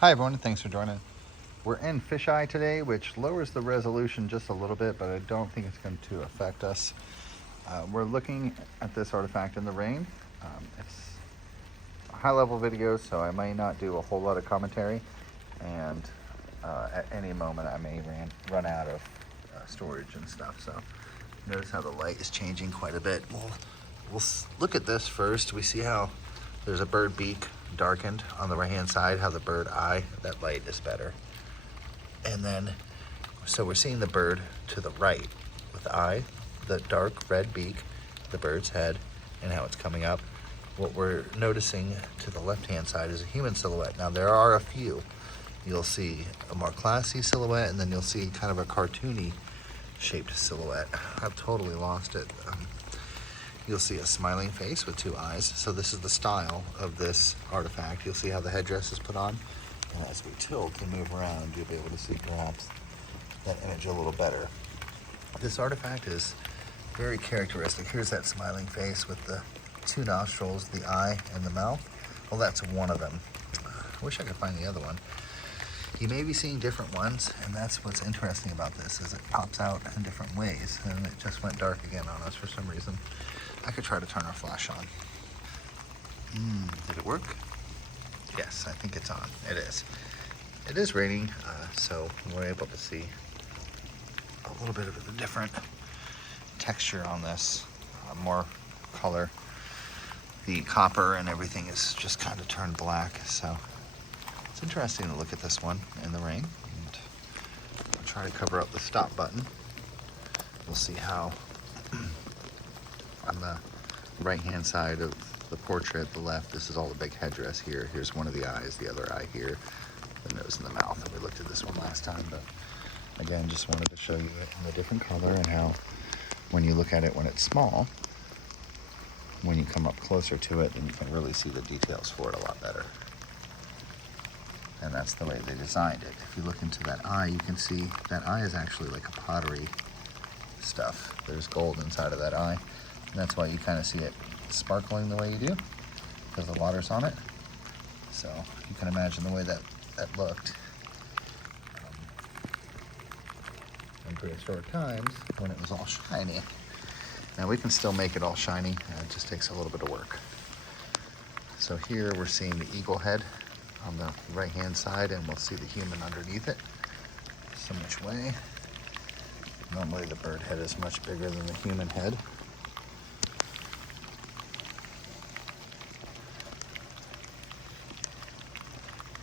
Hi everyone, and thanks for joining. We're in fisheye today, which lowers the resolution just a little bit, but I don't think it's going to affect us. We're looking at this artifact in the rain. It's a high-level video, so I may not do a whole lot of commentary, and at any moment I may run out of storage and stuff. So notice how the light is changing quite a bit. We'll look at this first. We see how there's a bird beak darkened on the right hand side, how the bird eye, that light is better. And then, so we're seeing the bird to the right with the eye, the dark red beak, the bird's head, and how it's coming up. What we're noticing to the left hand side is a human silhouette. Now there are a few. You'll see a more classy silhouette, and then you'll see kind of a cartoony shaped silhouette. I've totally lost it. You'll see a smiling face with two eyes. So this is the style of this artifact. You'll see how the headdress is put on. And as we tilt and move around, you'll be able to see perhaps that image a little better. This artifact is very characteristic. Here's that smiling face with the two nostrils, the eye, and the mouth. Well, that's one of them. I wish I could find the other one. You may be seeing different ones, and that's what's interesting about this, is it pops out in different ways. And it just went dark again on us for some reason. I could try to turn our flash on. Did it work? Yes, I think it's on. It is. It is raining, so we're able to see a little bit of a different texture on this, more color. The copper and everything is just kind of turned black, so it's interesting to look at this one in the rain. And I'll try to cover up the stop button. We'll see how on the right hand side of the portrait, the left, this is all the big headdress here. Here's one of the eyes, the other eye here, the nose and the mouth. And we looked at this one last time, but again, just wanted to show you it in a different color and how when you look at it when it's small, when you come up closer to it, then you can really see the details for it a lot better. And that's the way they designed it. If you look into that eye, you can see that eye is actually like a pottery stuff. There's gold inside of that eye. And that's why you kind of see it sparkling the way you do, because the water's on it. So you can imagine the way that looked in prehistoric times when it was all shiny. Now we can still make it all shiny, it just takes a little bit of work. So here we're seeing the eagle head on the right hand side, and we'll see the human underneath it. So much way. Normally the bird head is much bigger than the human head.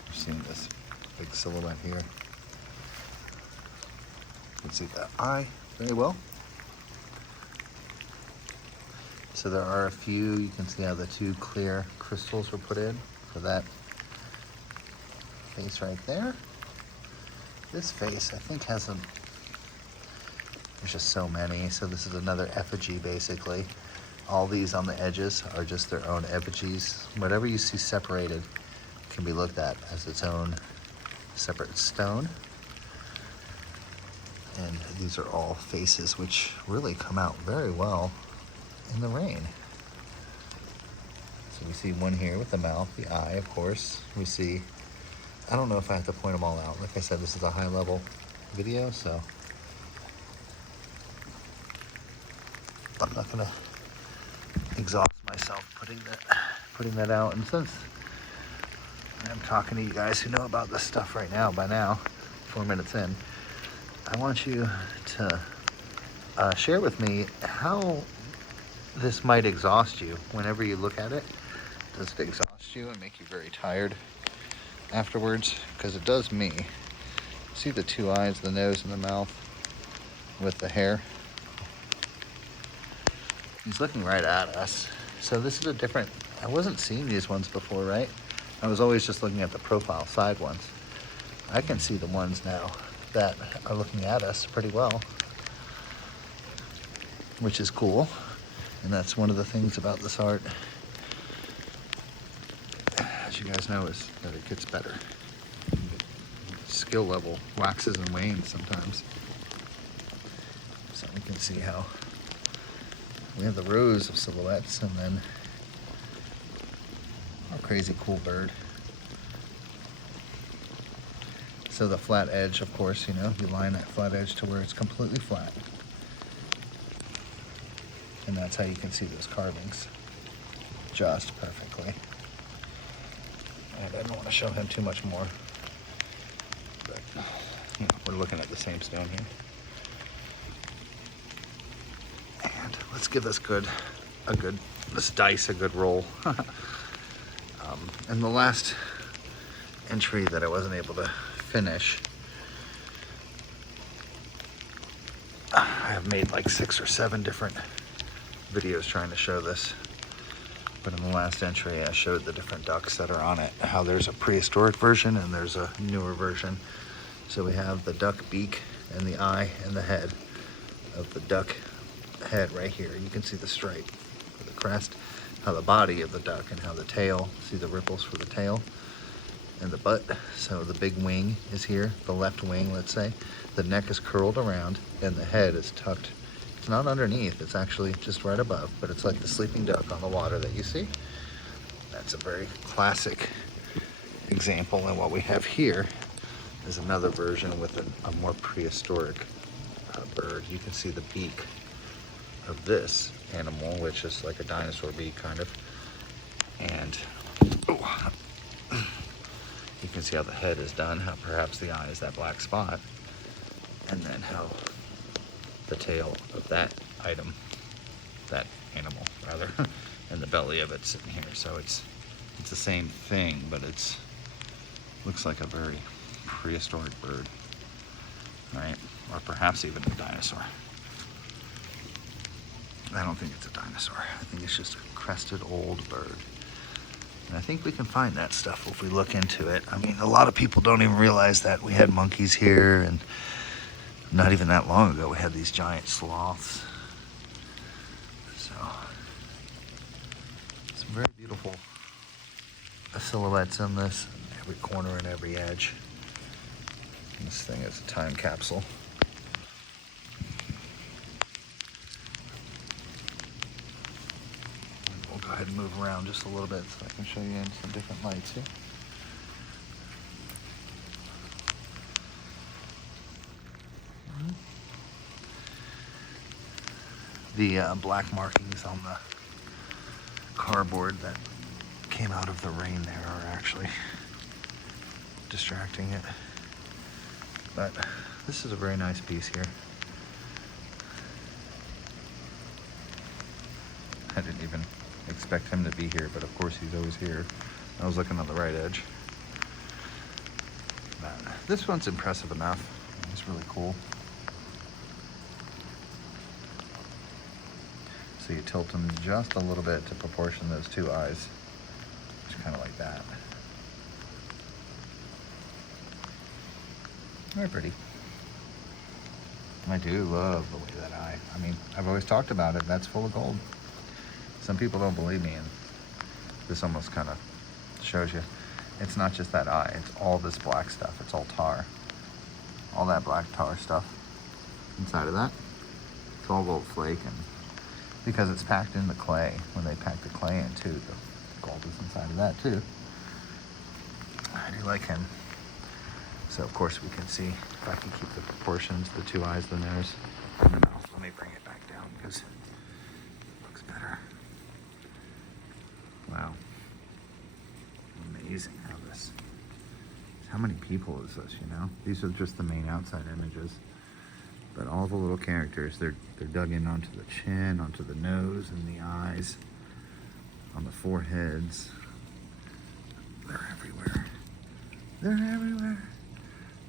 We're seeing this big silhouette here. You can see the eye very well. So there are a few, you can see how the two clear crystals were put in for that face right there. This face, I think, has a, there's just so many. So this is another effigy, basically. All these on the edges are just their own effigies. Whatever you see separated can be looked at as its own separate stone. And these are all faces which really come out very well in the rain. So we see one here with the mouth, the eye, of course. We see, I don't know if I have to point them all out. Like I said, this is a high level video, so I'm not gonna exhaust myself putting that out. And since I'm talking to you guys who know about this stuff right now, by now, 4 minutes in, I want you to share with me how this might exhaust you whenever you look at it. Does it exhaust you and make you very tired afterwards? Because it does me. See the two eyes, the nose and the mouth with the hair? He's looking right at us. So this is a different, I wasn't seeing these ones before, right? I was always just looking at the profile side ones. I can see the ones now that are looking at us pretty well, which is cool. And that's one of the things about this art, as you guys know, is that it gets better. Skill level waxes and wanes sometimes. So we can see how we have the rows of silhouettes, and then our crazy cool bird. So the flat edge, of course, you know, you line that flat edge to where it's completely flat. And that's how you can see those carvings just perfectly. And I don't want to show him too much more, but you know, we're looking at the same stone here. And let's give this dice a good roll. And the last entry that I wasn't able to finish, I have made like 6 or 7 different videos trying to show this. But in the last entry, I showed the different ducks that are on it, how there's a prehistoric version and there's a newer version. So we have the duck beak and the eye and the head of the duck head right here. You can see the stripe for the crest, how the body of the duck and how the tail, see the ripples for the tail and the butt. So the big wing is here, the left wing, let's say. The neck is curled around and the head is tucked. It's not underneath, it's actually just right above, but it's like the sleeping duck on the water that you see. That's a very classic example. And what we have here is another version with a more prehistoric bird. You can see the beak of this animal, which is like a dinosaur beak kind of. And you can see how the head is done, how perhaps the eye is that black spot, and then how the tail of that item, that animal rather, and the belly of it sitting here. So it's the same thing, but it's looks like a very prehistoric bird, right? Or perhaps even a dinosaur. I don't think it's a dinosaur. I think it's just a crested old bird. And I think we can find that stuff if we look into it. I mean, a lot of people don't even realize that we had monkeys here, and not even that long ago we had these giant sloths. So, some very beautiful silhouettes in this, every corner and every edge. This thing is a time capsule. We'll go ahead and move around just a little bit so I can show you in some different lights here. The black markings on the cardboard that came out of the rain there are actually distracting it. But this is a very nice piece here. I didn't even expect him to be here, but of course he's always here. I was looking on the right edge. But this one's impressive enough. It's really cool. So you tilt them just a little bit to proportion those two eyes. Just kind of like that. Very pretty. I do love the way that eye. I mean, I've always talked about it. That's full of gold. Some people don't believe me, and this almost kind of shows you. It's not just that eye. It's all this black stuff. It's all tar. All that black tar stuff inside of that. It's all gold flake, and because it's packed in the clay. When they pack the clay in too, the gold is inside of that too. I do like him. So of course we can see, if I can keep the proportions, the two eyes, the nose, and the mouth. Let me bring it back down because it looks better. Wow. Amazing how many people is this, you know? These are just the main outside images. But all the little characters, they're dug in onto the chin, onto the nose and the eyes, on the foreheads. They're everywhere. They're everywhere.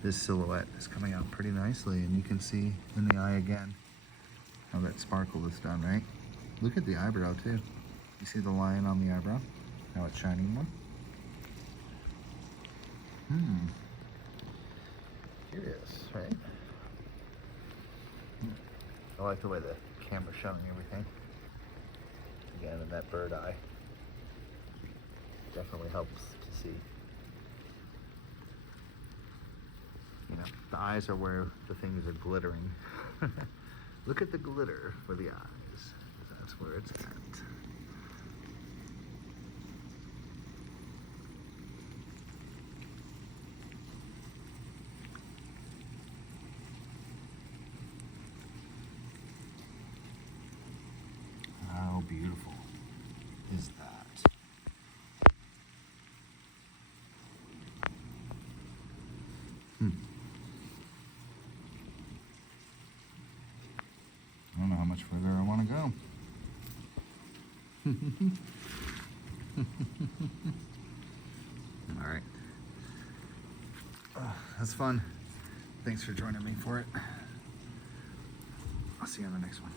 This silhouette is coming out pretty nicely, and you can see in the eye again how that sparkle is done, right? Look at the eyebrow too. You see the line on the eyebrow? How it's shining more? Curious, right? I like the way the camera's showing everything. Again, in that bird eye. Definitely helps to see. You know, the eyes are where the things are glittering. Look at the glitter for the eyes. That's where it's at. beautiful is that? I don't know how much further I want to go. All right. Oh, that's fun. Thanks for joining me for it. I'll see you on the next one.